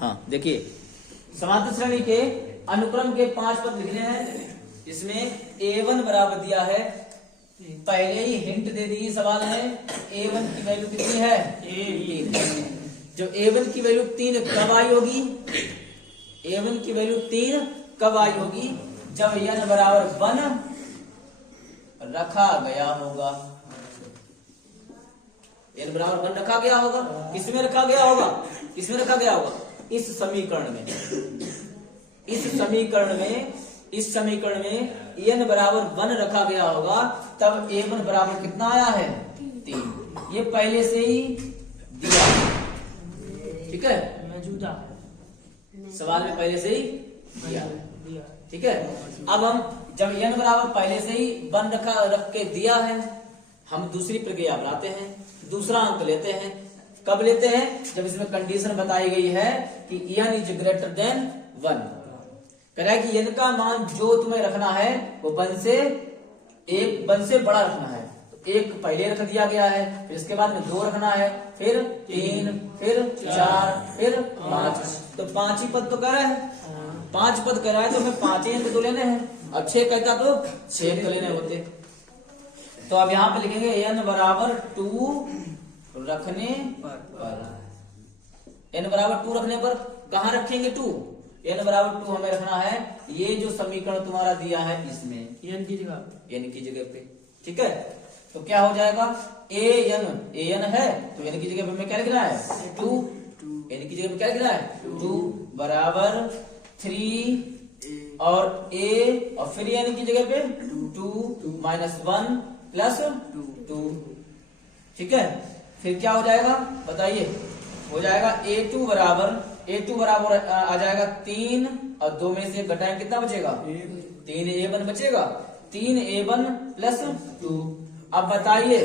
हाँ देखिए, समांतर श्रेणी के अनुक्रम के 5 पद लिखने हैं। इसमें A1 बराबर दिया है, पहले ही हिंट दे दी सवाल में। A1 की वैल्यू कितनी है? 3। जो A1 की वैल्यू 3 कब आई होगी? A1 की वैल्यू 3 कब आई होगी? जब n बराबर 1 रखा गया होगा। n बराबर 1 रखा गया होगा। किसमें रखा गया होगा? किसमें रखा गया होगा? इस समीकरण में। इस समीकरण में n बराबर 1 रखा गया होगा, तब A1 बराबर कितना आया है? 3। ये पहले से ही दिया, ठीक है, मौजूदा सवाल में पहले से ही दिया, ठीक है। अब हम जब n बराबर पहले से ही 1 रख के दिया है, हम दूसरी प्रक्रिया अपनाते हैं, दूसरा अंक लेते हैं। कब लेते हैं? जब इसमें कंडीशन बताई गई है कि n इज ग्रेटर देन 1। कह रहा है कि n का मान जो तुम्हें रखना है वो 1 से बड़ा रखना है। तो 1 पहले रख दिया गया है, फिर इसके बाद में 2 रखना है, फिर 3, फिर 4, फिर 5। तो 5 ही पद तो कर रहा है, 5 पद कर रहा है, तो हमें 5 ही अंक तो लेने हैं। अब 6 कहता तो 6 अंक लेने होते। तो अब यहाँ पे लिखेंगे n बराबर 2 रखने पर। n बराबर 2 रखने पर कहाँ रखेंगे 2? n बराबर 2 हमें रखना है ये जो समीकरण तुम्हारा दिया है इसमें, n की जगह पे, ठीक है। तो क्या हो जाएगा? an है तो n की जगह पे हमें क्या लिखना है? 2। n की जगह पे क्या लिखना है? 2 बराबर 3 और a, और फिर n की जगह पे 2 माइनस 1 प्लस 2, ठीक है। फिर क्या हो जाएगा बताइए? हो जाएगा A2 बराबर आ जाएगा 3 और 2 में से घटाएं कितना बचेगा? 3A1 बचेगा। 3A1 plus 2। अब बताइए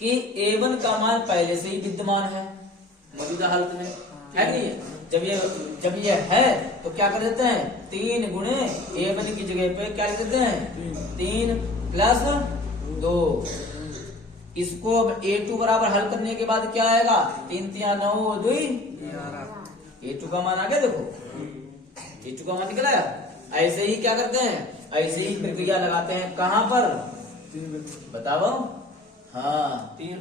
कि A1 का मान पहले से ही विद्यमान है मौजूदा हालत में, है नहीं है? जब ये है तो क्या कर देते हैं? 3 गुणे A1 की जगह पे क्या लिख देते हैं? 3 प्लस 2। इसको अब A2 बराबर हल करने के बाद क्या आएगा? 3 3 9 2 A2 का मान आ गया। देखो A2 का मान निकल आया। ऐसे ही क्या करते हैं? ऐसे ही प्रक्रिया लगाते हैं। कहां पर बताओ? हाँ, n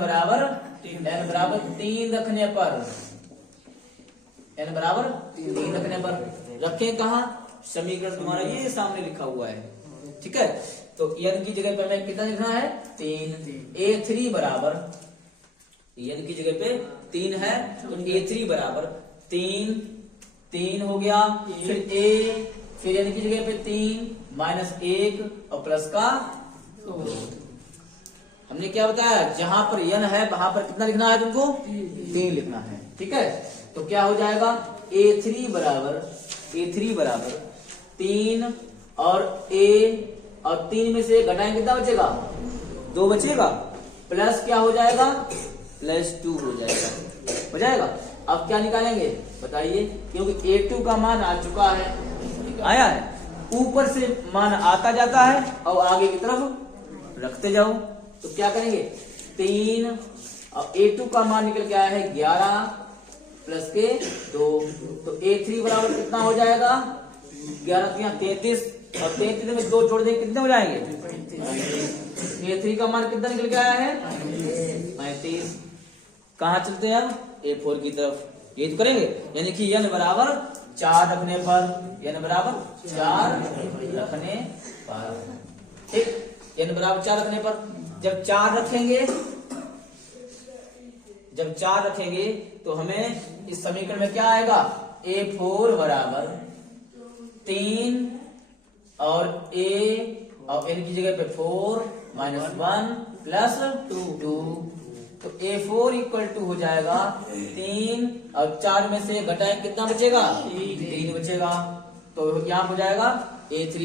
बराबर 3 रखने पर, n बराबर 3 रखने पर रखें कहा? समीकरण तुम्हारा ये सामने लिखा हुआ है, ठीक है। तो n की जगह पे हमें कितना लिखना है? 3। A3 बराबर, n की जगह पे 3 है तो A3 बराबर 3 हो गया। फिर n की जगह पे 3 माइनस 1 और प्लस का 2। हमने क्या बताया? जहां पर n है वहां पर कितना लिखना है तुमको? 3 लिखना है, ठीक है। तो क्या हो जाएगा? A3 बराबर 3 और A, और 3 में से घटाएंगे कितना बचेगा? 2 बचेगा। प्लस क्या हो जाएगा? प्लस 2 हो जाएगा। अब क्या निकालेंगे बताइए? क्योंकि A2 का मान आ चुका है, आया है, ऊपर से मान आता जाता है और आगे की तरफ रखते जाओ। तो क्या करेंगे? 3 और A2 का मान निकल के आया है 11 प्लस के 2। तो A3 बराबर कितना हो जाएगा? 11 33 और 33 में 2 जोड़ देंगे कितने हो जाएंगे? 35। A3 का मान कितना निकल के आया है? 35। कहाँ चलते हैं अब? A4 की तरफ। ये तो करेंगे, यानी कि n बराबर 4 रखने पर, n बराबर 4 रखने पर, ठीक। n बराबर 4 रखने पर जब 4 रखेंगे तो हमें इस समीकरण में क्या आएगा? A4 बराबर 3 और A और n की जगह पे 4 माइनस 1 प्लस 2। तो A4 इक्वल टू हो जाएगा 3 और 4 में से घटाएं कितना बचेगा? 3 बचेगा। तो यहाँ हो जाएगा A3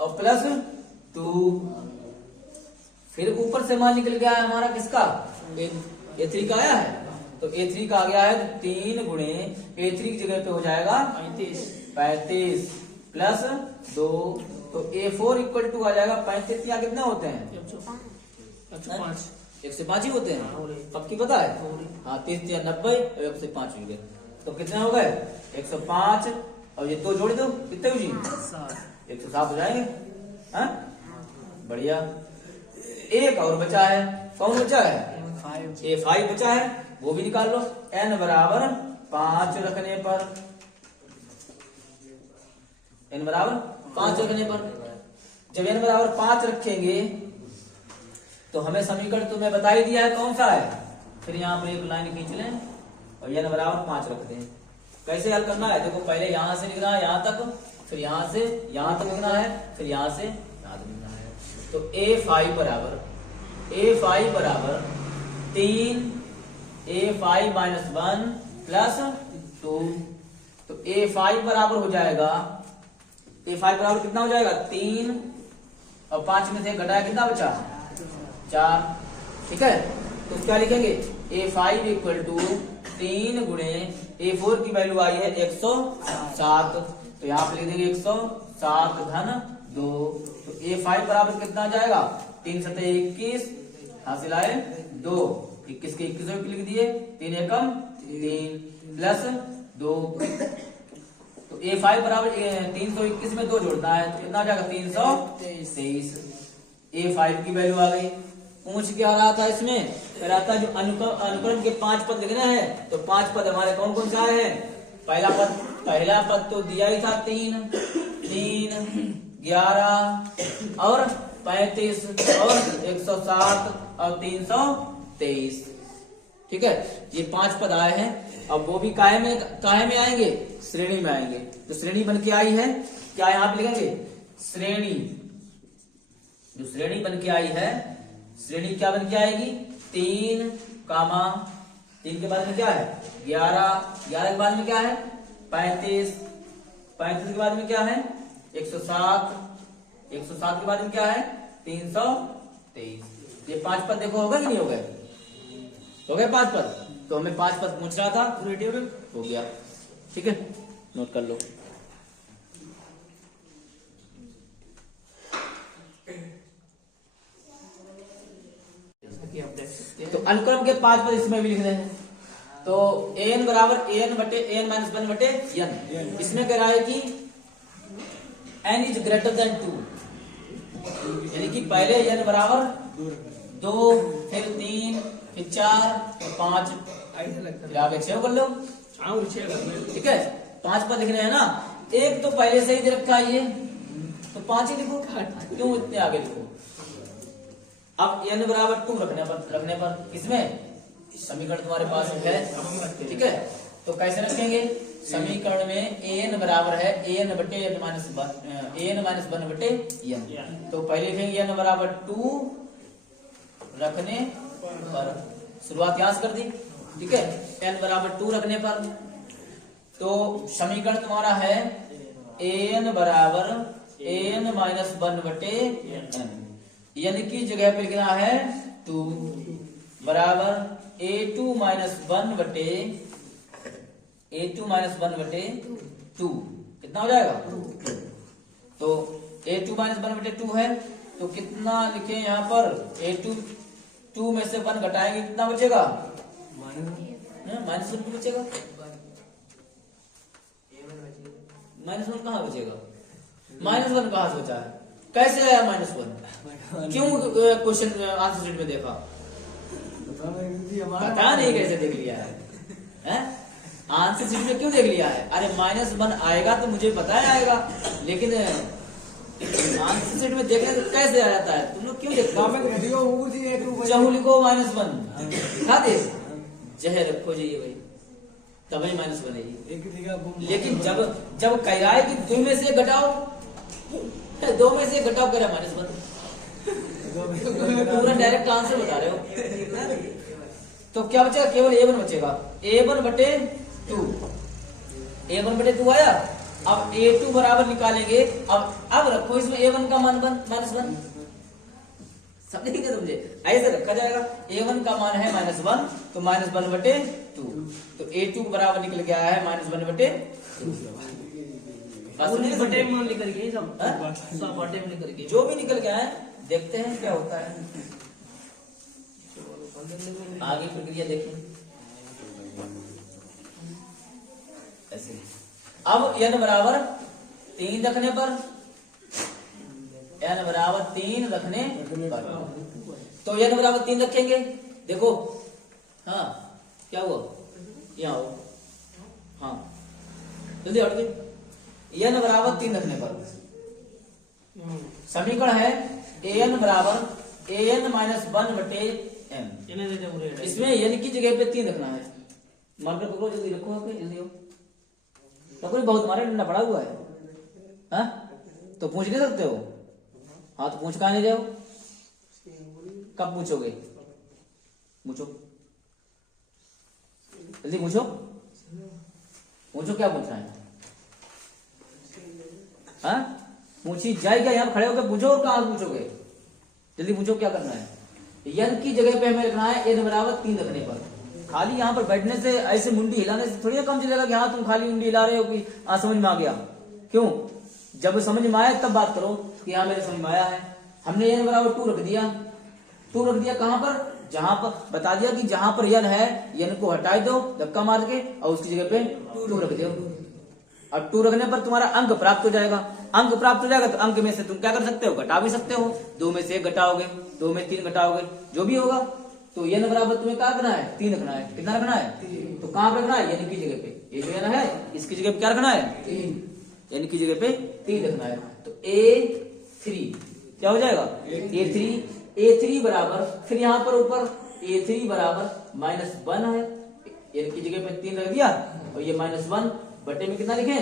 और प्लस 2। फिर ऊपर से मान निकल गया है हमारा किसका? A3 का आया है। तो A3 का आ गया है 3 गुणे A3 की जगह पे हो जाएगा 35 प्लस 2। तो A4 इक्वल टू आ जाएगा 35 या कितने होते हैं? 1 से 5 ही होते हैं, पक्की पता है? हाँ, 30 या 90 और 1 से 5 हो गए, तो कितने हो गए? 105 और ये 2 जोड़ दो, कितने हुई? 107 हो जाएंगे। हाँ, बढ़िया। एक और बचा है, कौन बचा है? A5 बचा है, वो भी निकाल लो। n बराबर 5 रखने पर, n बराबर 5 रखने पर, जब n बराबर 5 रखेंगे तो हमें समीकरण तो मैं बता ही दिया है कौन सा है। फिर यहाँ पर एक लाइन खींच लें और n बराबर 5 रखते हैं। कैसे हल करना है? देखो, पहले यहां से लिखना है यहाँ तक, फिर यहां से यहां तक लिखना है, फिर यहां से यहां तक लिखना है। तो A5 बराबर 3 A5 माइनस 1 प्लस 2, तो A5 बराबर हो जाएगा, A5 बराबर कितना हो जाएगा? 3 और 5 में से घटाया कितना बचा? 4। ठीक है, तो क्या लिखेंगे? A5 इक्वल टू 3 गुणे A4 की वैल्यू आई है 107, तो यहाँ पे लिख देंगे 107 धन 2, तो A5 बराबर कितना आ जाएगा? 3 सत्ते 21, हासिल आए 2, 21 के 21 लिख दिए, 3 एकम 3 प्लस 2, तो A5 बराबर 321 में 2 जोड़ना है, तो कितना आ जाएगा? 323। A5 की वैल्यू आ गई। पूछ क्या रहा था इसमें? कह रहा था जो अनुक्रम के 5 पद लिखना है, तो 5 पद हमारे कौन कौन से आए हैं? पहला पद तो दिया ही था 3, 11 और 35 और 107 और 323। ठीक है, ये 5 पद आए हैं। अब वो भी काहे में आएंगे? श्रेणी में आएंगे। तो श्रेणी बन के आई है, क्या यहाँ पे लिखेंगे? श्रेणी, जो श्रेणी बन के आई है, श्रेणी क्या बन के आएगी? 3 के बाद में क्या है? 11 के बाद में क्या है? 35 के बाद में क्या है? 107 के बाद में क्या है? 323। ये 5 पद देखो, होगा कि नहीं हो गए? हो गए 5 पद। तो हमें 5 पद पूछ रहा था, हो गया। ठीक है, नोट कर लो। तो अनुक्रम के 5 पद इसमें भी लिख रहे हैं। तो an बराबर an बटे an माइनस 1 बटे n। इसमें कह रहा है कि n इज ग्रेटर देन 2, यानी कि पहले n बराबर 2, फिर 3, फिर 4, फिर 5, फिर आगे 6 कर लो। ठीक है, 5 पद लिखने हैं ना, एक तो पहले से ही दे रखा है ये, तो 5 ही लिखो, क्यों इतने आगे लिखो। अब n बराबर 2 रखने पर इसमें समीकरण तुम्हारे पास है। ठीक है, तो कैसे रखेंगे? समीकरण में an बराबर है an बटे n माइनस 1 बटे n। तो पहले लिखेंगे n बराबर 2 रखने पर, शुरुआत यहाँ से कर दी। ठीक है, n बराबर 2 रखने पर, तो समीकरण तुम्हारा है an बराबर an माइनस 1 बटे n, n की जगह पे लिखना है 2 बराबर a2 माइनस 1 बटे 2। कितना हो जाएगा? 2। तो a2 माइनस 1 बटे 2 है, तो कितना लिखे यहाँ पर? a2 2 में से 1 घटाएंगे, कितना बचेगा? -1 बचेगा। -1 कहाँ बचेगा? -1 कहाँ से बचा है? कैसे आया -1? क्यों क्वेश्चन आंसर शीट में देखा? पता नहीं कैसे देख लिया है? आंसर शीट में क्यों देख लिया है? अरे -1 आएगा तो मुझे पता है आएगा, लेकिन आंसर शीट में देखने तो कैसे आ जाता है? तुम लोग क्यों देखते हो? चाहू लिखो -1, दिखा दे, जहर रखो जाइए भाई, तभी -1 बनेगी। लेकिन जब कह रहा है कि 2 में से घटाओ, 2 में से घटाओ, कह रहा -1, पूरा डायरेक्ट आंसर बता रहे हो। तो क्या बचेगा? केवल a1 बचेगा, a1 बटे 2 आया। अब a2 बराबर निकालेंगे, अब रखो इसमें a1 का मान -1, समझेंगे तुमसे? ऐसे रखा जाएगा, a1 का मान है -1, तो -1 बटे 2, तो a2 बराबर निकल गया है -1 बटे 2। बटे में निकल गए सब बटे में निकल गए, जो भी निकल गया है, देखते हैं क्या होता है। आगे प्रक्रिया देखें ऐसे। अब n बराबर 3 रखने पर, n बराबर 3 रखने पर, तो n बराबर 3 रखेंगे। देखो हाँ क्या हुआ, यहाँ हो, हाँ जल्दी हट के। n बराबर 3 रखने पर समीकरण है an बराबर an माइनस 1 बटे m। इसमें n की जगह पे 3 रखना है। मार्कर पकड़ो, जल्दी रखो, आके जल्दी हो, पकड़ो, बहुत मारे, डंडा पड़ा हुआ है। हाँ तो पूछ नहीं सकते हो, हाँ तो पूछ कहां ले जाओ, कब पूछोगे, पूछो जल्दी पूछो, पूछो क्या पूछना है। हाँ पूछी जाएगा, यहाँ खड़े होकर पूछो, और कहां पूछोगे, जल्दी पूछो क्या करना है। n की जगह पे हमें रखना है n बराबर 3 रखने पर। खाली यहाँ पर बैठने से, ऐसे मुंडी हिलाने से थोड़ी ना कम चलेगा कि हाँ तुम खाली मुंडी हिला रहे हो कि हाँ समझ में आ गया। क्यों, जब समझ में आया तब बात करो कि हाँ मेरे समझ में आया है। हमने n बराबर 2 रख दिया, 2 रख दिया कहां पर, जहां पर बता दिया कि जहां पर n है n को हटा दो धक्का मार के, और उसकी जगह पे 2 रख दो। अब 2 रखने पर तुम्हारा अंक प्राप्त हो जाएगा। अंक प्राप्त हो जाएगा तो अंक में से तुम क्या कर सकते हो, घटा भी सकते हो। 2 में से 1 घटाओगे, 2 में 3 घटाओगे, जो भी होगा। तो n बराबर तुम्हें क्या रखना है, 3 रखना है। कितना रखना है, तो कहां पर रखना है, n की जगह पे। ये जो n है इसकी जगह पे क्या रखना है, 3, n की जगह पे 3 रखना है। तो a3 क्या हो जाएगा, a3 बराबर, फिर यहाँ पर ऊपर a3 बराबर -1 है, n की जगह पे 3 रख दिया, और ये -1 बटे में कितना लिखे,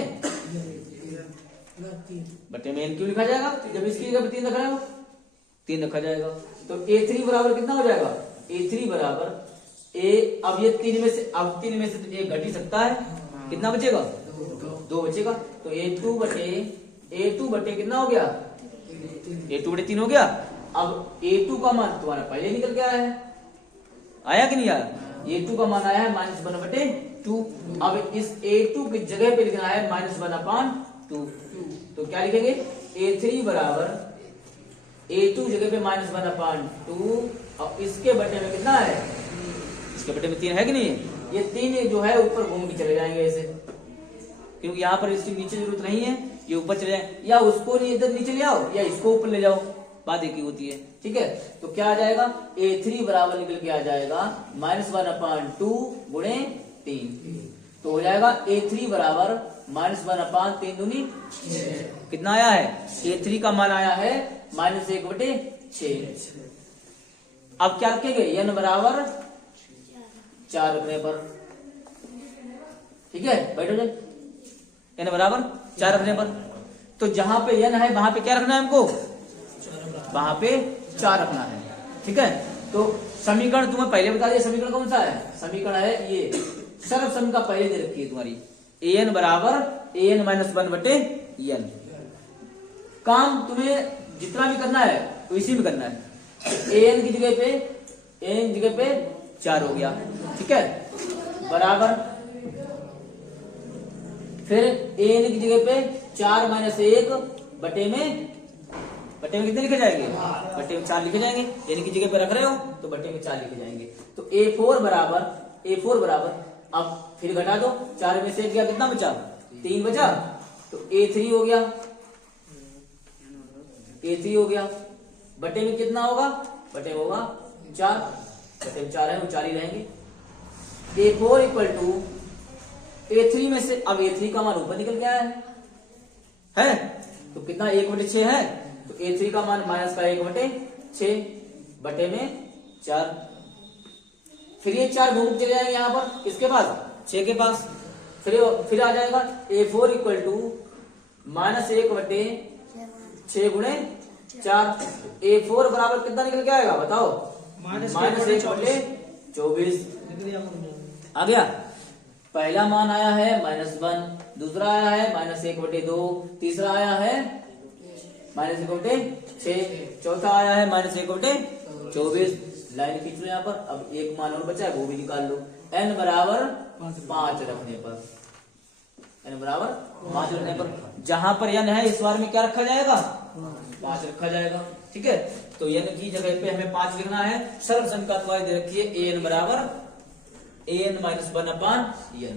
बटे में n क्यों लिखा जाएगा, जब इसकी जगह पे 3 रखा है 3 रखा जाएगा। तो a3 बराबर कितना हो जाएगा, a3 बराबर अब ये 3 में से, अब 3 में से तो 1 घट ही सकता है, कितना बचेगा, 2 बचेगा। तो a2 बटे कितना हो गया, a2 बटे 3 हो गया। अब a2 का मान तुम्हारा पहले निकल के आया है, आया कि नहीं आया, a2 का मान आया है -1 बटे 2। अब इस a2 की जगह पे लिखना है -1/2। तो क्या लिखेंगे, a3 बराबर a2 जगह पे -1/2, और इसके बटे में कितना है, इसके बटे में 3 है कि नहीं। ये 3 जो है ऊपर घूम के चले जाएंगे ऐसे, क्योंकि यहाँ पर इसकी नीचे जरूरत नहीं है, ये ऊपर चले जाए, या उसको इधर नीचे ले आओ या इसको ऊपर ले जाओ, बात एक ही होती है। ठीक है, तो क्या आ जाएगा, a3 बराबर निकल के आ जाएगा -1/2 गुणे 3। तो हो जाएगा a3 बराबर -1/3 दूनी कितना आया है, a3 का मान आया है -1 बटे 6। अब क्या रखेंगे, n बराबर 4 रखने पर, ठीक है, बैठो जाए, n बराबर 4 रखने पर। तो जहां पे n है वहां पे क्या रखना है हमको, वहां पे 4 रखना है। ठीक है, तो समीकरण तुम्हें पहले बता दिया, समीकरण कौन सा है, समीकरण है ये सर्व सम का पहले दे रखी है तुम्हारी, an बराबर an -1 बटे n। काम तुम्हें जितना भी करना है तो इसी में करना है। an की जगह पे 4 हो गया, ठीक है, बराबर, फिर an की जगह पे 4 - 1 बटे में कितने लिखे जाएंगे, बटे में 4 लिखे जाएंगे। n की जगह पे रख रहे हो तो बटे में 4 लिखे जाएंगे। तो a4 बराबर, अब फिर घटा दो, 4 में से 1 गया, कितना बचा, 3 बचा, तो a3 हो गया, बटे में कितना होगा, बटे में होगा 4, बटे में 4 है वो 4 ही रहेंगे। a4 = a3 में से, अब a3 का मान ऊपर निकल के आया है तो कितना 1 बटे 6 है, तो a3 का मान -1 बटे 6 बटे में 4। फिर ये 4 घूम चले जाएंगे यहाँ पर, किसके पास, 6 के पास। फिर आ जाएगा a4 = -1 बटे 6 गुणे 4। a4 बराबर कितना निकल के आएगा बताओ, -1 बटे 24 आ गया। पहला मान आया है -1, दूसरा आया है -1 बटे 2, तीसरा आया है -1 बटे 6, चौथा आया है -1 बटे 24। लाइन खींच लो यहाँ पर। अब एक मान और बचा है वो भी निकाल लो, n बराबर 5 रखने पर, n बराबर 5 रखने पर जहां पर n है इस बार में क्या रखा जाएगा, 5 रखा जाएगा। ठीक है, तो n की जगह पे हमें 5 लिखना है। सर्वसंख्या तुम्हारी दे रखी है an बराबर an माइनस 1/n।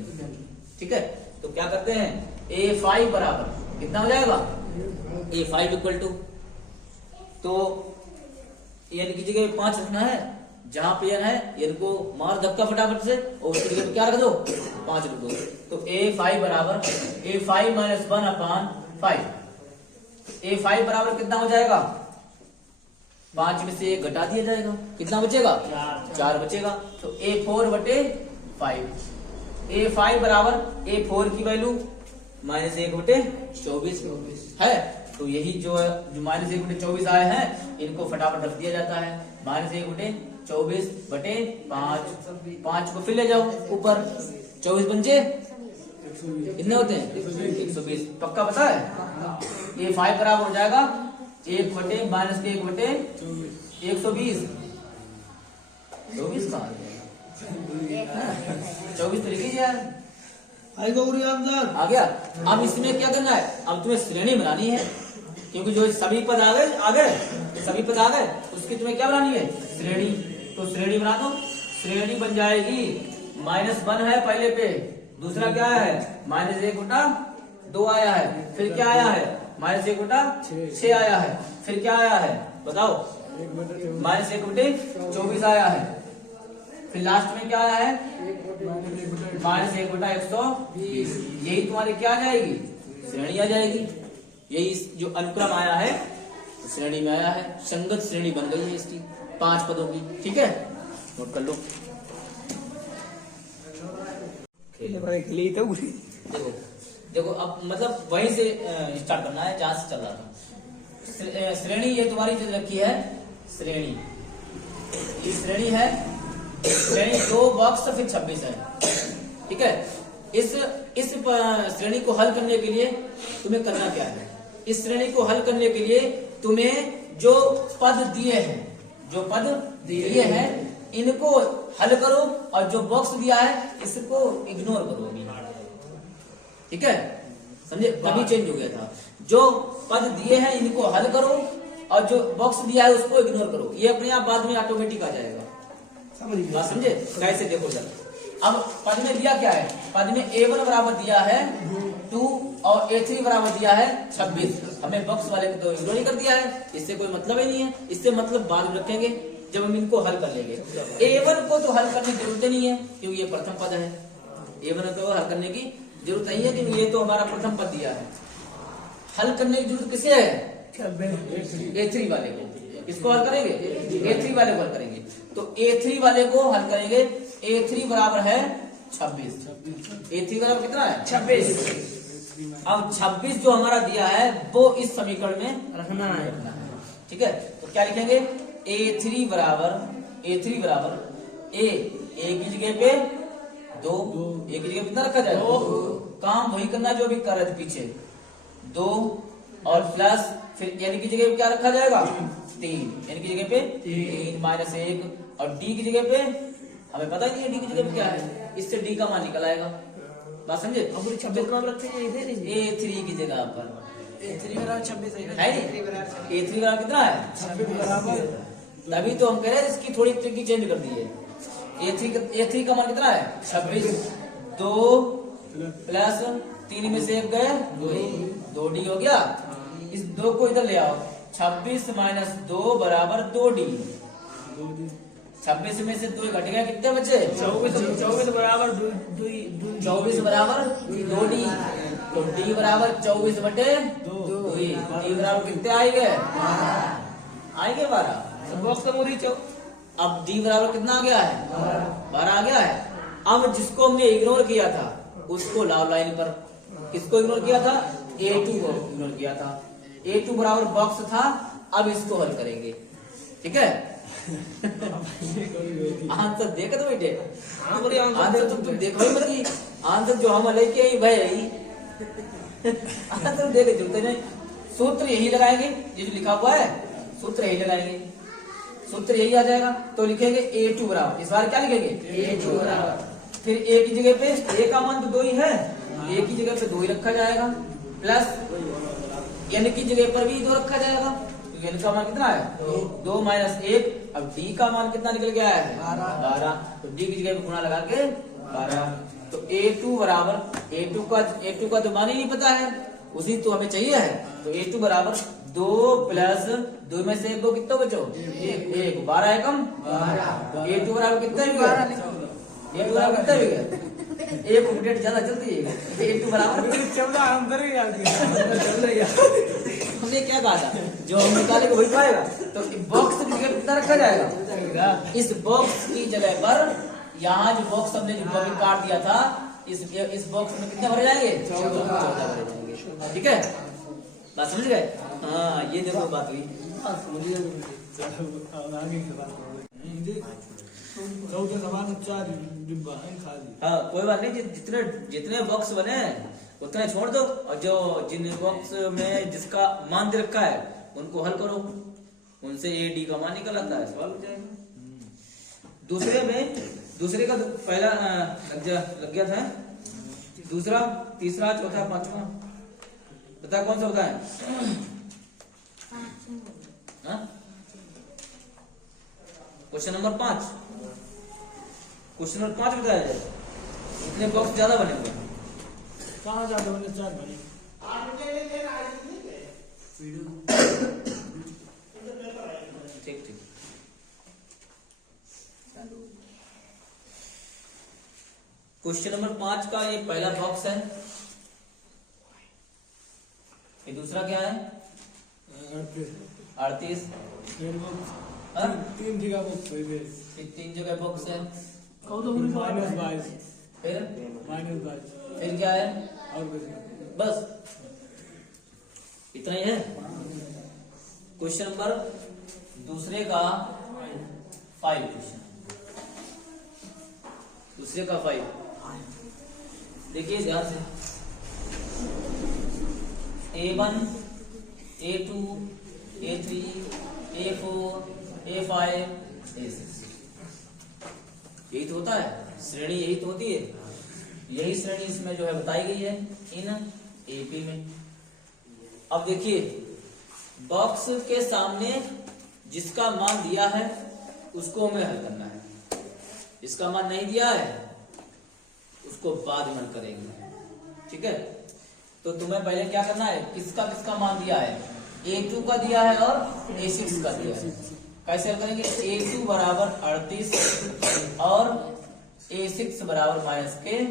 ठीक है, तो क्या करते हैं, a5 बराबर कितना हो जाएगा, a5 इक्वल टू, तो n की जगह 5 रखना है, जहां पे n है n को मार धक्का फटाफट से और उसकी जगह पे क्या रख दो, 5 रख दो। तो a5 बराबर a5 माइनस 1/5, a5 बराबर कितना हो जाएगा, 5 में से 1 घटा दिया जाएगा, कितना बचेगा, 4 बचेगा। तो a4 बटे 5, a5 बराबर a4 की वैल्यू -1 बटे 24 है। तो यही जो -1 बटे 24 आए हैं, इनको फटाफट रख दिया जाता है। -1 बटे 24 बटे 5 को फिर ले जाओ ऊपर, 24 पंजे कितने होते हैं, 120। पक्का पता है, a5 बराबर हो जाएगा 1 बटे -1 बटे 120। 24 कहाँ है? 24 तो लिखिए यार, आ गया। अब इसमें क्या करना है, अब तुम्हें श्रेणी बनानी है, क्योंकि जो सभी पद आ गए सभी पद आ गए, उसकी तुम्हें क्या बनानी है, श्रेणी। तो श्रेणी बना दो, श्रेणी बन जाएगी -1 है पहले पे, दूसरा क्या आया है, -1 बटा 2 आया है, फिर क्या आया है, -1 बटा 6 आया है, फिर क्या आया है बताओ, -1 बटे 24 आया है, फिर लास्ट में क्या आया है, -1 बटा 120। यही तुम्हारी क्या आ जाएगी, श्रेणी आ जाएगी। यही जो अनुक्रम आया है श्रेणी में आया है, संगत श्रेणी बन गई है इसकी 5 पदों की। ठीक है, नोट कर लो। देखो अब मतलब वहीं से स्टार्ट करना है जहां से चल रहा था। श्रेणी ये तुम्हारी जो रखी है, श्रेणी ये श्रेणी है, श्रेणी 2 बॉक्स फिर 26 है। ठीक है, इस श्रेणी को हल करने के लिए तुम्हें करना क्या है, इस श्रेणी को हल करने के लिए तुम्हें जो पद दिए हैं इनको हल करो, और जो बॉक्स दिया है इसको इग्नोर करो अभी। ठीक है, समझे, तभी चेंज हो गया था। जो पद दिए हैं इनको हल करो, और जो बॉक्स दिया है उसको इग्नोर करो। ये अपने आप बाद में ऑटोमेटिक आ जाएगा। बात समझे कैसे, देखो जरा। अब पद में दिया क्या है, पद में a1 बराबर दिया है 2 और a3 बराबर दिया है 26। हमें बॉक्स वाले को तो इग्नोर ही कर दिया है, इससे कोई मतलब ही नहीं है। इससे मतलब बाद में रखेंगे जब हम इनको हल कर लेंगे। a1 को तो हल करने की जरूरत नहीं है क्योंकि ये प्रथम पद है। a1 को हल करने की जरूरत नहीं है क्योंकि ये तो हमारा प्रथम पद दिया है। हल करने की जरूरत किसे है, a3 वाले को। इसको हल करेंगे, a3 वाले को हल करेंगे। तो a3 वाले को हल करेंगे, a3 बराबर है 26। a3 बराबर कितना है, 26। अब 26 जो हमारा दिया है वो इस समीकरण में रखना है। ठीक है, तो क्या लिखेंगे, a3 बराबर a की जगह पे 2, a की जगह कितना रखा जाए, 2। काम वही करना जो भी कर रहे थे पीछे, 2 और प्लस फिर n की जगह पे क्या रखा जाएगा, 3। n की जगह पे 3 -1 और d की जगह पे हमें पता ही नहीं है d की जगह पे क्या है, इससे d का मान निकल आएगा। बात समझे। अब 26 का रखते हैं a3 की जगह पर, a3 बराबर 26 है नहीं, a3 बराबर कितना है, 26 बराबर। तभी तो हम कह रहे हैं इसकी थोड़ी ट्रिक चेंज कर दी है। a3 का मान कितना है, 26। 2 प्लस 3 में से 1 गए 2d हो गया। इस 2 को इधर ले आओ, 26 - 2 बराबर 2d। 26 में से 2 घट गया, कितने बचे, 24 बराबर 24 बराबर 2d। तो d बराबर 24 बटे 2। d बराबर कितने आएंगे, 12। अब d बराबर कितना आ गया है, 12 आ गया है। अब जिसको हमने इग्नोर किया था उसको लाओ लाइन पर। किसको इग्नोर किया था, a2 को इग्नोर किया था। a2 बराबर बॉक्स था, अब इसको हल करेंगे। ठीक है, आंसर देखो तो बेटे, आंसर तुम देखो ही मत कि आंसर जो हम लेके आई भाई आंसर देखे चलते नहीं। सूत्र यही लगाएंगे, ये जो लिखा हुआ है सूत्र यही लगाएंगे, सूत्र यही आ जाएगा। तो लिखेंगे a2 बराबर, इस बार क्या लिखेंगे, a2 बराबर। फिर a की जगह पे a का मान तो 2 ही है, a की जगह पे 2 ही रखा जाएगा, प्लस n की जगह पर भी 2 रखा जाएगा। तो n का मान कितना है 2 माइनस 1। अब d का मान कितना निकल गया है 12। तो d की जगह पे गुणा लगा के 12। तो a2 बराबर a2 का तो मान ही नहीं पता है, उसी तो हमें चाहिए है। तो a2 बराबर 2 प्लस 2 में से 1 को कितना बचो 1 12 है कम 12। a2 बराबर कितना हो गया a2 बराबर कितना हो गया एक अपडेट ज्यादा चलती है। a2 बराबर 14 अंदर ही आ गया। हमने क्या कहा था जो हम निकालेंगे वही पाएगा। तो बॉक्स की जगह कितना रखा जाएगा, इस बॉक्स की जगह पर यहाँ जो बॉक्स हमने जो अभी काट दिया था इस बॉक्स में कितने भरे जाएंगे 14 भरे जाएंगे। ठीक है, बात समझ गए। हाँ ये देखो बात हुई। हाँ कोई बात नहीं, जितने जितने बॉक्स बने उतने छोड़ दो, और जो जिन बॉक्स में जिसका मान दे रखा है उनको हल करो, उनसे ए डी का मान निकल आता है, सवाल हो जाएगा। दूसरे में दूसरे का पहला लग गया था, दूसरा तीसरा चौथा पांचवा बता कौन सा होता है। क्वेश्चन नंबर 5 बताया जाए। इतने बॉक्स ज्यादा बने हुए कहाँ जाते बने 4 बने। ठीक ठीक। क्वेश्चन नंबर 5 का ये पहला बॉक्स है, ये दूसरा क्या है 38। 3 जगह बॉक्स है, 3 जगह बॉक्स है। -22 फिर -22 फिर क्या है और कुछ बस इतना ही है। क्वेश्चन नंबर दूसरे का 5 क्वेश्चन दूसरे का 5 देखिए ध्यान से। A1 A2 A3 A4 A5 A6 यही तो होता है, श्रेणी यही तो होती है। यही श्रेणी इसमें जो है बताई गई है इन एपी में। अब देखिए बॉक्स के सामने जिसका मान दिया है उसको हमें हल करना है, इसका मान नहीं दिया है उसको बाद में हल करेंगे। ठीक है, तो तुम्हें पहले क्या करना है, किसका किसका मान दिया है, A2 का दिया है और A6 का दिया है। कैसे हल करेंगे, A2 बराबर 38 और A6 बराबर -5।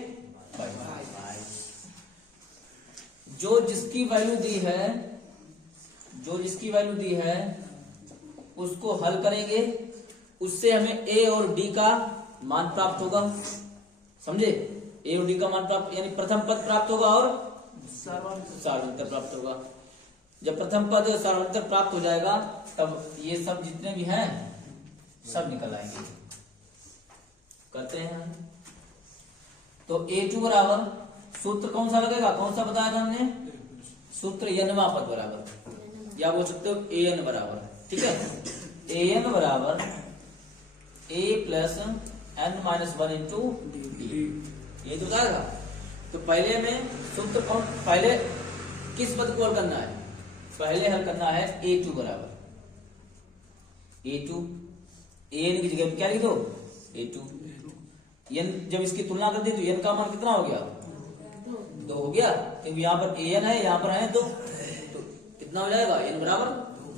जो जिसकी वैल्यू दी है उसको हल करेंगे, उससे हमें A और D का मान प्राप्त होगा। समझे, A और D का मान प्राप्त यानी प्रथम पद प्राप्त होगा और सार्वंतर प्राप्त होगा। जब प्रथम पद सार्वंतर प्राप्त हो जाएगा तब ये सब जितने भी हैं सब निकल आएंगे। करते हैं तो A2 बराबर सूत्र कौन सा लगेगा, कौन सा बताया था हमने, सूत्र n-वां पद बराबर, या बोल सकते हो an बराबर। ठीक है, an बराबर a plus n-1 into D, ये तो बताएगा। तो पहले में सूत्र कौन, पहले किस पद को हल करना है, पहले हल करना है A2 बराबर A2, an की जगह में क्या लिख दो A2। n जब इसकी तुलना कर दी तो n का मान कितना हो गया 2 हो गया, क्योंकि यहाँ पर an है यहाँ पर है 2, तो कितना हो जाएगा n बराबर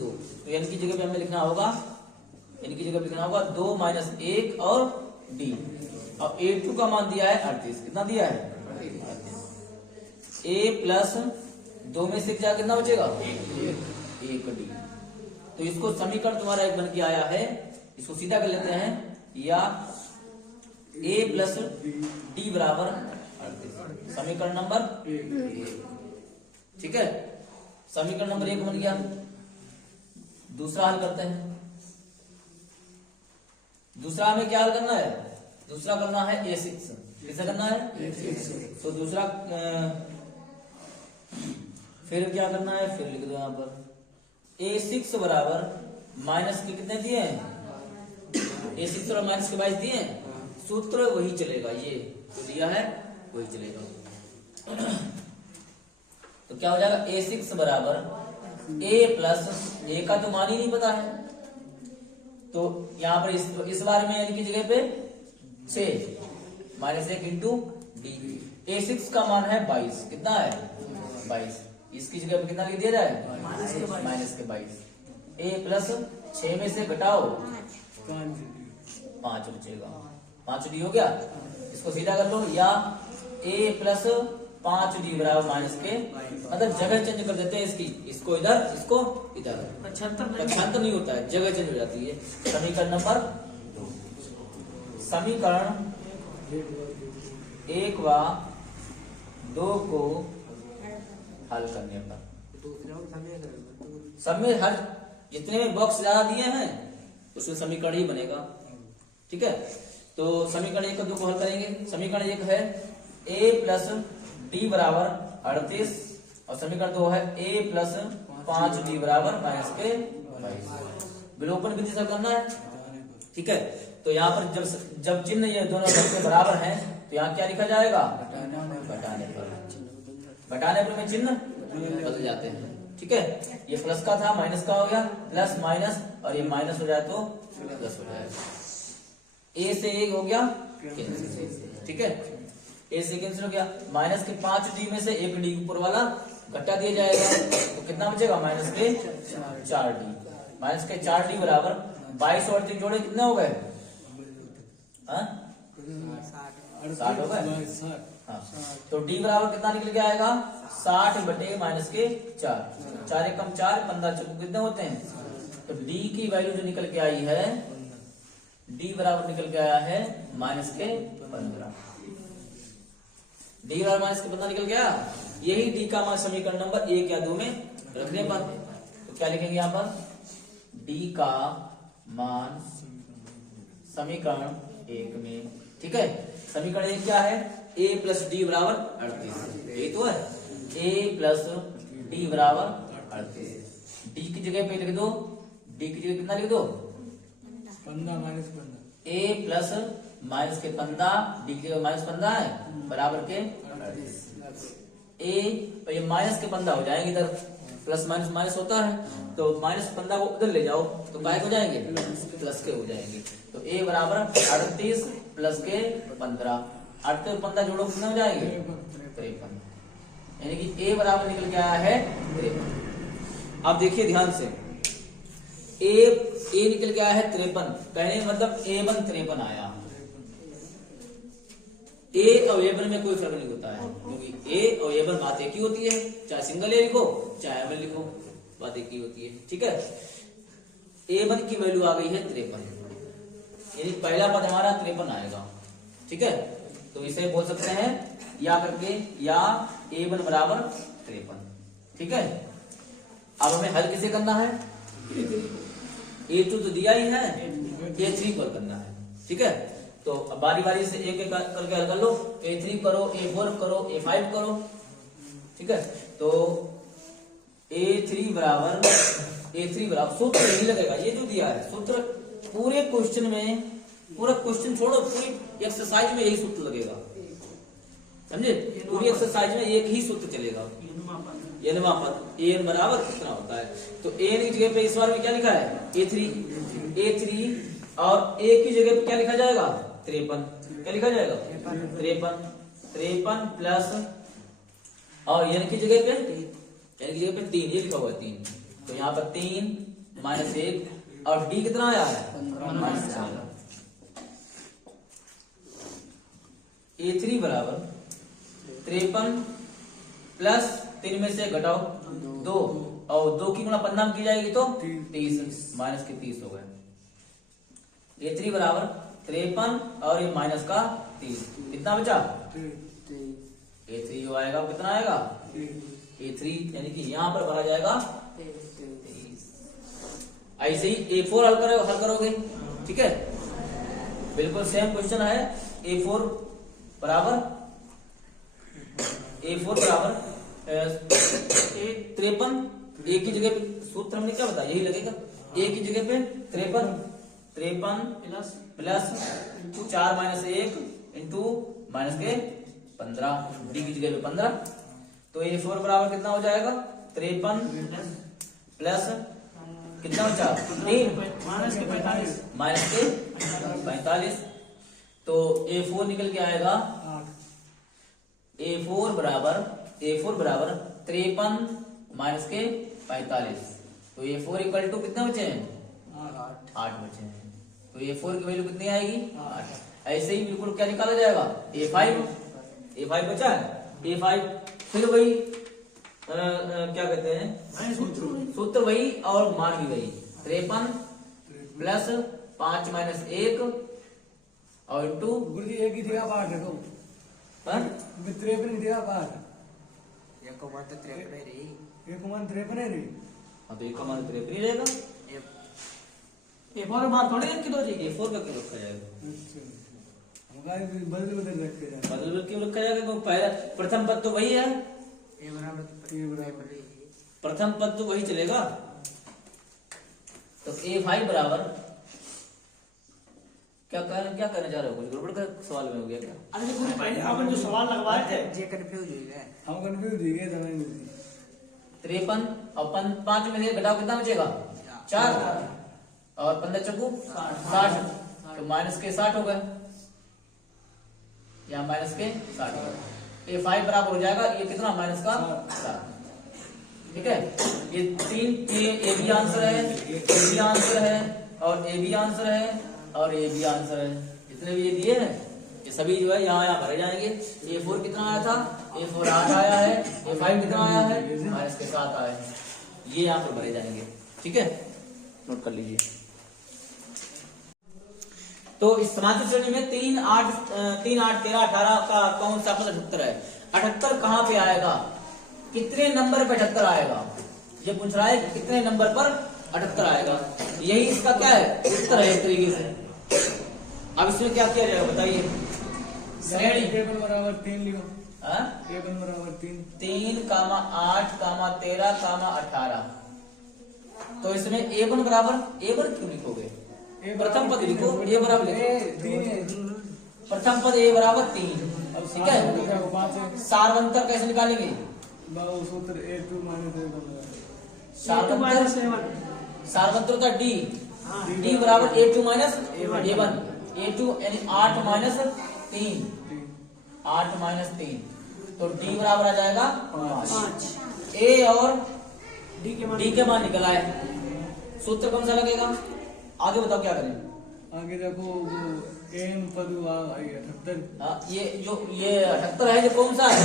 2। तो n की जगह पे हमें लिखना होगा, n की जगह पे लिखना होगा 2 माइनस 1 और d। अब A2 का मान दिया है 38, कितना दिया है 38। a प्लस 2 में से क्या कितना बचेगा 1 d। तो इसको समीकरण तुम्हारा एक बन के आया है, इसको सीधा कर लेते हैं, या a प्लस डी बराबर 38, समीकरण नंबर 1। ठीक है, समीकरण नंबर 1 बन गया। दूसरा हल करते हैं। दूसरा हमें क्या हल करना है, दूसरा करना है A6। किसे करना है A6। तो दूसरा फिर क्या करना है, फिर लिख दो यहाँ पर A6 बराबर माइनस के कितने दिए हैं, A6 और माइनस के 22 दिए हैं, सूत्र वही चलेगा, ये जो दिया है वही चलेगा। तो क्या हो जाएगा A6 बराबर ए प्लस ए का तो मान ही नहीं पता है, तो यहाँ पर इस बार में यानी की जगह पे 6 माइनस 1 इंटू डी। A6 का मान है 22, कितना है 22, इसकी जगह पे कितना लिख दिया जाए माइनस के 22। ए प्लस 6 में से घटाओ 5 बचेगा, 5 डी हो गया, इसको सीधा कर लो, या ए प्लस 5 डी बराबर माइनस के, मतलब जगह चेंज कर देते हैं इसकी, इसको इधर इसको इधर, पक्षांतर नहीं होता है, जगह चेंज हो जाती है। समीकरण नंबर 2, समीकरण 1 व 2 को हल करने पर समय हर जितने में बॉक्स ज्यादा दिए हैं उसमें समीकरण ही बनेगा, ठीक है। तो समीकरण 1 और 2 को हल करेंगे। समीकरण 1 है a प्लस डी बराबर 38 और समीकरण 2 है a प्लस 5 डी बराबर माइनस के 22। विलोपन विधि से करना है, ठीक है। तो यहाँ पर जब चिन्ह ये दोनों के बराबर हैं तो यहाँ क्या लिखा जाएगा, घटाने पर में चिन्ह बदल जाते हैं, ठीक है। ये प्लस का था माइनस का हो गया, प्लस माइनस, और ये माइनस हो जाए तो प्लस हो जाएगा। ए से 1 हो गया कैंसिल, ठीक है, ए से कैंसिल हो गया। माइनस के 5 डी में से 1 डी ऊपर वाला घटा दिया जाएगा, तो कितना बचेगा माइनस के 4 डी। माइनस के 4 डी बराबर 22 और 3 जोड़े कितने हो गए, 60 हो गए, हाँ। तो डी बराबर कितना निकल के आएगा 60 बटे माइनस के 4, 4 एकम 4, 15 चौको कितने होते हैं। तो डी की वैल्यू जो निकल के आई है, डी बराबर निकल के आया है माइनस के 15। डी बराबर माइनस के 15 निकल गया, यही डी का मान समीकरण नंबर 1 या 2 में रखने पर, तो क्या लिखेंगे यहाँ पर, डी का मान समीकरण 1 में, ठीक है। समीकरण 1 क्या है, a प्लस डी बराबर 38, ये तो है a प्लस डी बराबर 38। डी की जगह पे लिख दो, डी की जगह कितना लिख दो 15 माइनस 15, a प्लस माइनस के 15, डी की जगह माइनस 15 है बराबर के 38। a और ये माइनस के 15 हो जाएंगे, इधर प्लस माइनस माइनस होता है, तो माइनस 15 को उधर ले जाओ तो काय हो जाएंगे प्लस के हो जाएंगे। तो a बराबर 38 प्लस के 15, 8 और 15 जोड़ो कितने हो जाएंगे 53, यानी कि a बराबर निकल के आया है 53। अब देखिए ध्यान से, a निकल के आया है 53, कहने मतलब a1 53 आया। a और a1 में कोई फर्क नहीं होता है, क्योंकि a और a1 बात एक ही होती है, चाहे सिंगल a लिखो चाहे a1 लिखो, बात एक ही होती है, ठीक है। a1 की वैल्यू आ गई है 53, यानी पहला पद हमारा 53 आएगा, ठीक है। तो इसे बोल सकते हैं या करके, या a1 बराबर 53, ठीक है। अब हमें हल किसे करना है, a2 तो दिया ही है, a3 पर करना है, ठीक है। तो अब बारी बारी से एक एक करके हल कर लो, a3 करो, a4 करो, a5 करो, ठीक है। तो a3 बराबर सूत्र यही लगेगा, ये जो दिया है सूत्र पूरे क्वेश्चन में, पूरा क्वेश्चन छोड़ो, पूरी एक्सरसाइज में यही सूत्र लगेगा, समझे। पूरी एक्सरसाइज में एक ही सूत्र चलेगा, an बराबर कितना होता है। तो an की जगह पे इस बार में क्या लिखा है a3, और a की जगह पे क्या लिखा जाएगा 53, क्या लिखा जाएगा 53 प्लस, और n की जगह पे 3, ये लिखा हुआ है 3, तो यहाँ पर 3 माइनस 1, और d कितना आया है माइनस 15। a3 बराबर 53 प्लस 3 में से घटाओ 2, और 2 की गुणा 15 की जाएगी तो 30, माइनस के 30 हो गए। a3 बराबर 53 और ये माइनस का 30, कितना बचा a3 जो आएगा वो कितना आएगा a3, यानी कि यहाँ पर भरा जाएगा 23। ऐसे ही a4 हल करोगे, ठीक है। बिल्कुल सेम क्वेश्चन है, a4 बराबर 53, a की जगह पे सूत्र हमने क्या बताया, यही लगेगा, a की जगह पे 53 प्लस 4 माइनस 1 इंटू माइनस के 15, डी की जगह पे 15, तो a4 बराबर कितना हो जाएगा 53 प्लस कितना बचा 3 माइनस के 45 माइनस के 45। तो A4 निकल के आएगा 8 A4 बराबर 53 माइनस के 45। तो A4 इक्वल टू कितना बचे हैं 8 बचे हैं। तो A4 की वैल्यू कितनी आएगी 8। ऐसे ही बिल्कुल क्या निकाला जाएगा A5 बचा है A5। फिर वही क्या कहते हैं सूत्र वही और मान भी वही 53 प्लस 5 माइनस 1 और इंटू गुरु जी एक ही जगह पाठ है तो पर 53 जगह पाठ एक को मान तो 53 रही। एक मान 53 है रे। हाँ तो एक का मान 53 रहेगा। ये बार बार थोड़ी एक किलो जी A4 का क्यों रखा जाएगा अच्छा हमारे बदल बदल रखे जाए बदल क्यों रखा जाएगा तो पहला प्रथम पद तो वही है ये बराबर प्रथम पद तो वही चलेगा। तो A5 बराबर क्या करना चाह रहे हो कुछ गड़बड़ का सवाल में हो गया क्या अरे देखो पहले अपन जो सवाल लगवाए थे ये कंफ्यूज हो गए हम कंफ्यूज हो गए जमाने में 53 और 5 में से घटाओ कितना बचेगा 4 और 15 चौकू 60। तो माइनस के 60 हो गए यहाँ माइनस के 60 हो गए। A5 बराबर हो जाएगा ये कितना माइनस का 7। ठीक है ये 3 ए बी आंसर है ए बी आंसर है और ए बी आंसर है और ये भी आंसर है। जितने भी ये दिए हैं ये सभी जो है यहाँ भरे जाएंगे। A4 कितना आया था A4 8 आया है A5 कितना आया है माइनस के 7 आया है। ये यहाँ पर भरे जाएंगे। ठीक है नोट कर लीजिए। तो इस समांतर श्रेणी में 3 8 13 18 का कौन सा पद 78 है। 78 कहाँ पे आएगा कितने नंबर पे 78 आएगा ये पूछ रहा है कि कितने नंबर पर 78 आएगा। यही इसका क्या है उत्तर है एक तरीके से। अब इसमें क्या किया जाएगा बताइए श्रेणी टेबल बराबर 3 लिखो हाँ? टेबल बराबर 3 3, 8, 13, 18। तो इसमें A1 बराबर A1 क्यों लिखोगे प्रथम पद लिखो A बराबर लिखो प्रथम पद A बराबर 3। ठीक है सारवंतर कैसे निकालेंगे सूत्र A2 सारवंतर का D बराबर A2 माइनस A1 A2 यानी 8 माइनस 3 8 माइनस 3 तो D बराबर आ जाएगा 5। A और D के मान निकल आए। सूत्र कौन सा लगेगा आगे बताओ क्या करें। आगे देखो एन पद आई 78 ये 78 है जो कौन सा है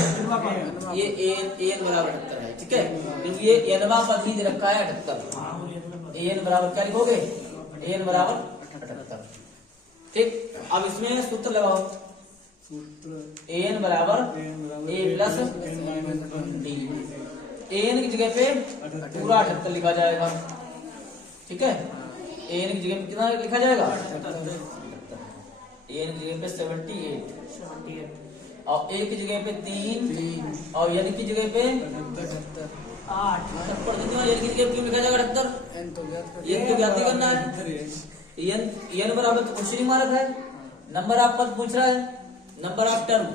ये एन बराबर 78 है। ठीक है क्योंकि ये एनवा पद ही दे रखा है 78। एन बराबर क्या लिखोगे एन बराबर 78। ठीक अब इसमें सूत्र लगाओ सूत्र एन बराबर ए प्लस डी। एन की जगह पे पूरा 78 लिखा जाएगा। ठीक है एन की जगह पे कितना लिखा जाएगा एन की जगह पे 78 और ए की जगह पे 3 और एन की जगह पे 8 एन की जगह क्यों लिखा जाएगा 78 एन तो ज्ञात करना है। एन बराबर तो क्वेश्चन इमारत है नंबर आप पद पूछ रहा है नंबर ऑफ टर्म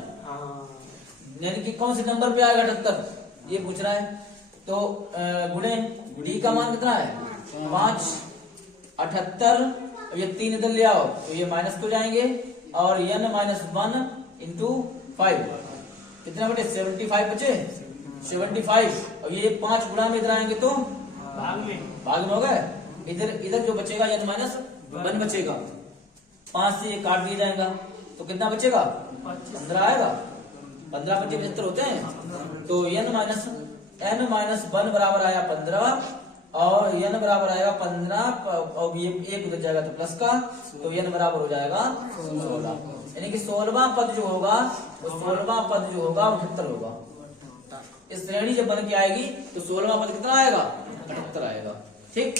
यानी कि कौन से नंबर पे आएगा 78 ये पूछ रहा है। तो गुणे डी का मान कितना है 5 78 ये 3 इधर ले आओ तो ये माइनस को जाएंगे और n माइनस 1 इंटू 5 कितना बटे 75 बचे 75 और ये 5 गुणा में इधर आएंगे तो भाग में हो गए। इधर जो बचेगा ये माइनस 1 बचेगा 5 से ये काट दिया जाएगा तो कितना बचेगा 15 आएगा। 15 25 75 होते हैं तो n माइनस 1 बराबर आया 15 और n बराबर आएगा 15 और ये एक उधर जाएगा तो प्लस का तो n बराबर हो जाएगा 16 यानी कि 16वां पद जो होगा वो 16वां पद जो होगा 78 होगा। इस श्रेणी जब बन के आएगी तो 16वां पद कितना आएगा 78 आएगा। ठीक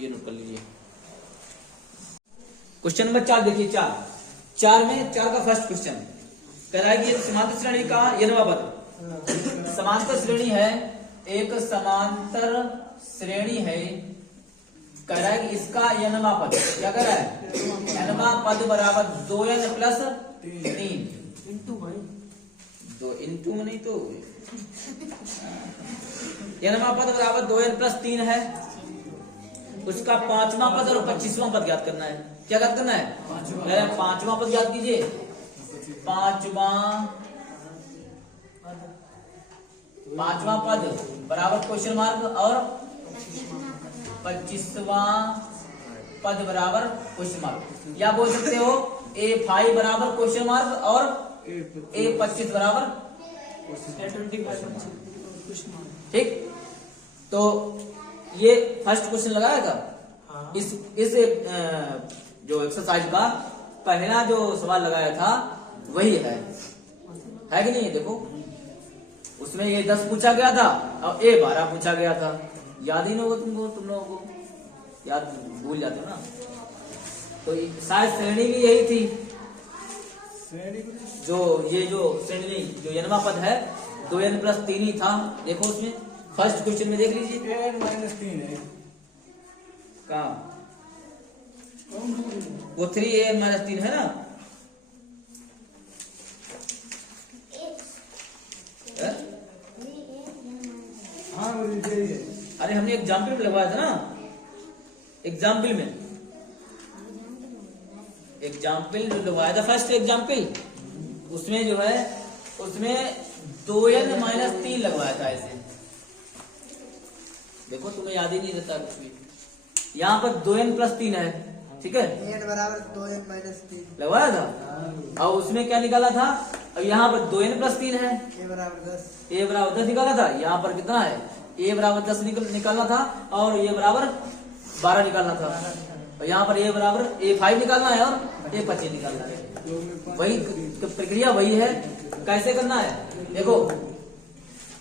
ये नोट कर लीजिए। क्वेश्चन नंबर 4 देखिए 4 में 4 का फर्स्ट क्वेश्चन कह रहा है कि समांतर श्रेणी का n पद समांतर श्रेणी है एक समांतर श्रेणी है कह रहा है कि इसका n पद क्या कह रहा है n पद बराबर 2n प्लस 3 2 इंटू में नहीं तो nवां पद बराबर 2n प्लस 3 है, उसका 5वां पद और 25वां पद ज्ञात करना है। क्या ज्ञात करना है? पहले 5वां पद ज्ञात कीजिए। 5वां पद बराबर क्वेश्चन मार्क और 25वां पद बराबर क्वेश्चन मार्क, या बोल सकते हो A5 बराबर क्वेश्चन मार्क और A25 बराबर, ठीक। तो ये फर्स्ट क्वेश्चन लगाया था। इस जो एक्सरसाइज का पहला जो सवाल लगाया था वही है कि नहीं? देखो उसमें ये 10 पूछा गया था और A12 पूछा गया था। याद ही नहीं होगा तुम लोगों को, याद भूल जाते हो ना। तो शायद श्रेणी भी यही थी, जो श्रेणी जो nवां पद है 2n प्लस 3 ही था। देखो उसमें फर्स्ट क्वेश्चन में देख लीजिए, n माइनस 3 है कहाँ वो 3an माइनस 3 है ना। हाँ वो यही है। अरे हमने एग्जाम्पल में लगवाया था ना, एग्जाम्पल में लगवाया था फर्स्ट एग्जाम्पल, उसमें जो है उसमें 2n माइनस 3 लगवाया था ऐसे। देखो तुम्हें याद ही नहीं रहता कुछ भी। यहाँ पर 2n प्लस 3 है, ठीक है, n बराबर 2n माइनस 3 लगवाया था। और उसमें क्या निकाला था? अब यहाँ पर 2n प्लस 3 है, a बराबर 10 निकाला था। यहाँ पर कितना है? a बराबर 10 निकालना था और a बराबर 12 निकालना था। और यहाँ पर a बराबर A5 निकालना है और A25 निकालना है। वही प्रक्रिया वही है। कैसे करना है? देखो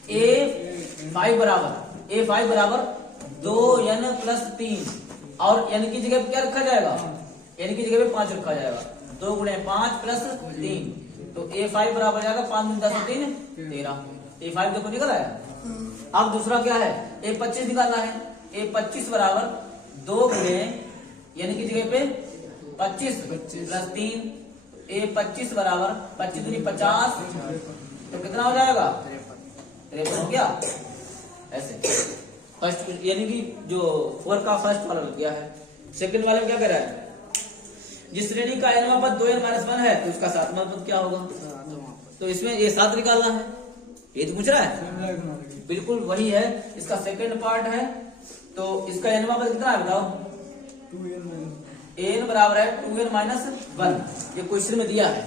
A5 बराबर 2n प्लस 3 और n की जगह पे क्या रखा जाएगा? n की जगह पे 5 रखा जाएगा। 2 गुणे 5 प्लस 3, तो A5 बराबर जाएगा 5 10 3 13। A5 देखो निकल आया। अब दूसरा क्या है? A25 निकालना है। A25 बराबर 2 गुणे n की जगह पे 25 प्लस 3, A25 बराबर 25 दूनी 50, तो कितना हो जाएगा? 53 हो गया। ऐसे फर्स्ट यानी कि जो 4 का फर्स्ट वाला लग गया है। सेकंड वाले में क्या कर रहा है? जिस श्रेणी का nवां पद 2n माइनस 1 है तो उसका 7वां पद क्या होगा? तो इसमें ये 7 निकालना है। ये तो पूछ रहा है, बिल्कुल वही है। इसका सेकंड पार्ट है। तो इसका nवां पद कितना है बताओ? 2n बराबर है 2n माइनस 1। ये क्वेश्चन में दिया है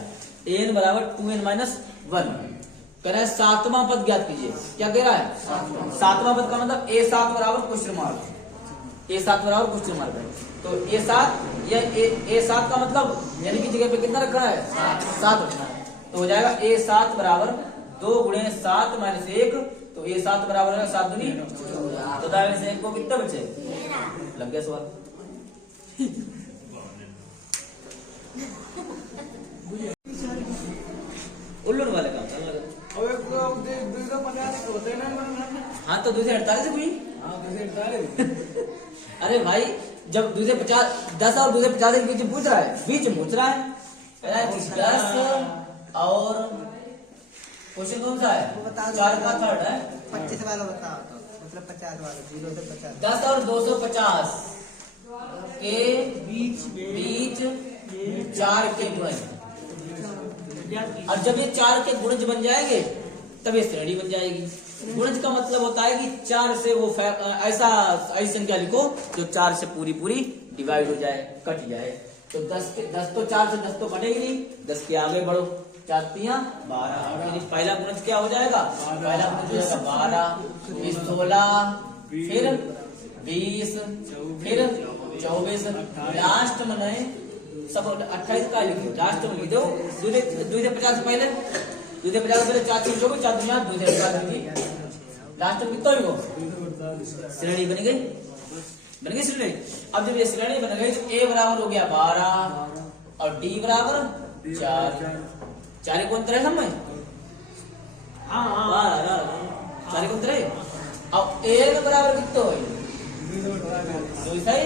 n बराबर 2n माइनस 1। कह रहा है 7वां पद ज्ञात कीजिए। क्या कह रहा है? 7वां पद का मतलब A7 बराबर क्वेश्चन मार्क, A7 बराबर क्वेश्चन मार्क है। तो A7 A7 का मतलब यानी कि जगह पे कितना रखना है? 7 रखना है। तो हो जाएगा A7 बराबर 2 गुणे 7 माइनस 1, तो A7 बराबर है 7 दूनी 14। तो 2 से 1 को कितना बचे? लग गया सवाल। उल्लू वाले काम था। हाँ तो 248 हुई। अरे भाई जब 250 10 और 250 के बीच पूछ रहा है, बीच पूछ रहा है 10 और क्वेश्चन कौन सा है? 4 का थर्ड है। 25 वाला बताओ तो, मतलब 50 वाला 0 से 50। 10 और 250 के बीच 4 के गुणज। और जब ये 4 के गुणज बन जाएंगे तब ये श्रेणी बन जाएगी। गुणज का मतलब होता है कि 4 से वो ऐसी संख्या लिखो जो 4 से पूरी डिवाइड हो जाए, कट जाए। तो 10 तो 4 से 10 तो कटेगी नहीं, 10 के आगे बढ़ो, 4 3 12। पहला गुणज क्या हो जाएगा? पहला गुणज हो जाएगा 12, फिर 16, फिर 20, फिर 24, लास्ट में नहीं सब 28 का लिखो, लास्ट में लिख दो। 250 से पहले 250 से पहले 4 चीज होगी, 4 दुनिया 250 होगी। लास्ट में कितना लिखो? श्रेणी बन गई श्रेणी। अब जब ये श्रेणी बन गई तो A बराबर हो गया 12 और D बराबर 4। 4 को अंतर है सब में। हाँ 4 को अंतर है। अब A बराबर कितना हो? 2 सही।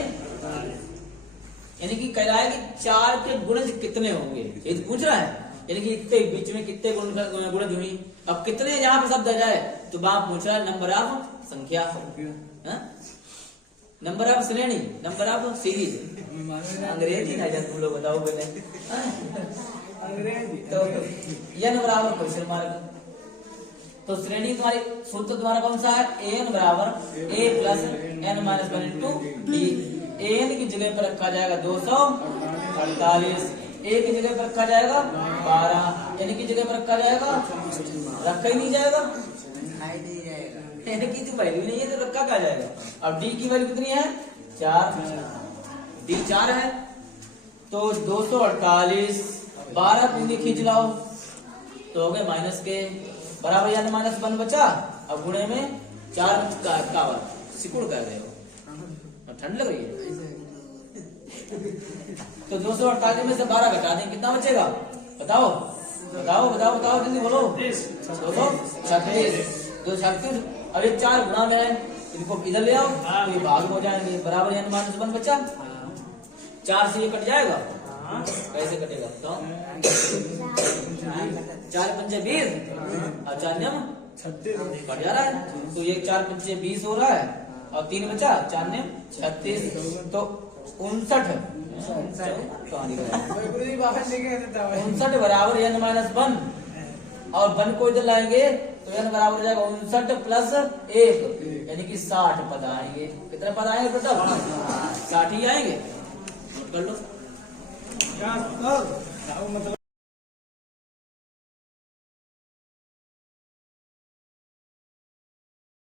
यानी कि कह रहा है कि 4 के गुणज कितने होंगे, ये पूछ रहा है। यानी कि इतने बीच में कितने गुणज हुई। अब कितने यहाँ पे शब्द आ जाए तो वहां पूछ रहा है नंबर ऑफ संख्या, नंबर ऑफ श्रेणी, नंबर ऑफ सीरीज। अंग्रेजी ना जब बोलो बताओ पहले अंग्रेजी तो n बराबर क्वेश्चन मार्क। तो श्रेणी तुम्हारी सूत्र तुम्हारा कौन सा है, an बराबर a plus n minus 1 into d। an की जगह पर रखा जाएगा 248, a की जगह पर रखा जाएगा 12, n की जगह पर रखा जाएगा, रखा ही नहीं जाएगा, दिखाई नहीं जाएगा। n की तो वैल्यू नहीं है तो रखा क्या जाएगा। अब d की वैल्यू कितनी है 4, d 4 है तो 248 12 पूरी खींच लाओ तो हो गए माइनस के बराबर यानी माइनस 1 बचा। अब गुणे में 4 का सिकुड़ कर दे, ठंड लग रही है तो 248 में से 12 घटा दें कितना बचेगा, बताओ बताओ बताओ बताओ जल्दी बोलो। 236, 236। अब ये 4 गुणा में है, इनको इधर ले आओ तो ये भाग हो जाएंगे, बराबर यानी माइनस 1 बचा। 4 से ये कट जाएगा, कैसे कटेगा तो 4 पंचे 20 और 4 नियम 36 कट जा रहा है तो ये 4 पंचे 20 हो रहा है और 3 बचा, 4 नियम 36 तो 59 गुरुजी बाहर लेके आते थे 59 बराबर n माइनस 1 और 1 को इधर लाएंगे तो n बराबर हो जाएगा 59 प्लस 1 यानी कि 60 पद आएंगे। कितने पद आएंगे टोटल 60 ही आएंगे, नोट कर लो। क्या मतलब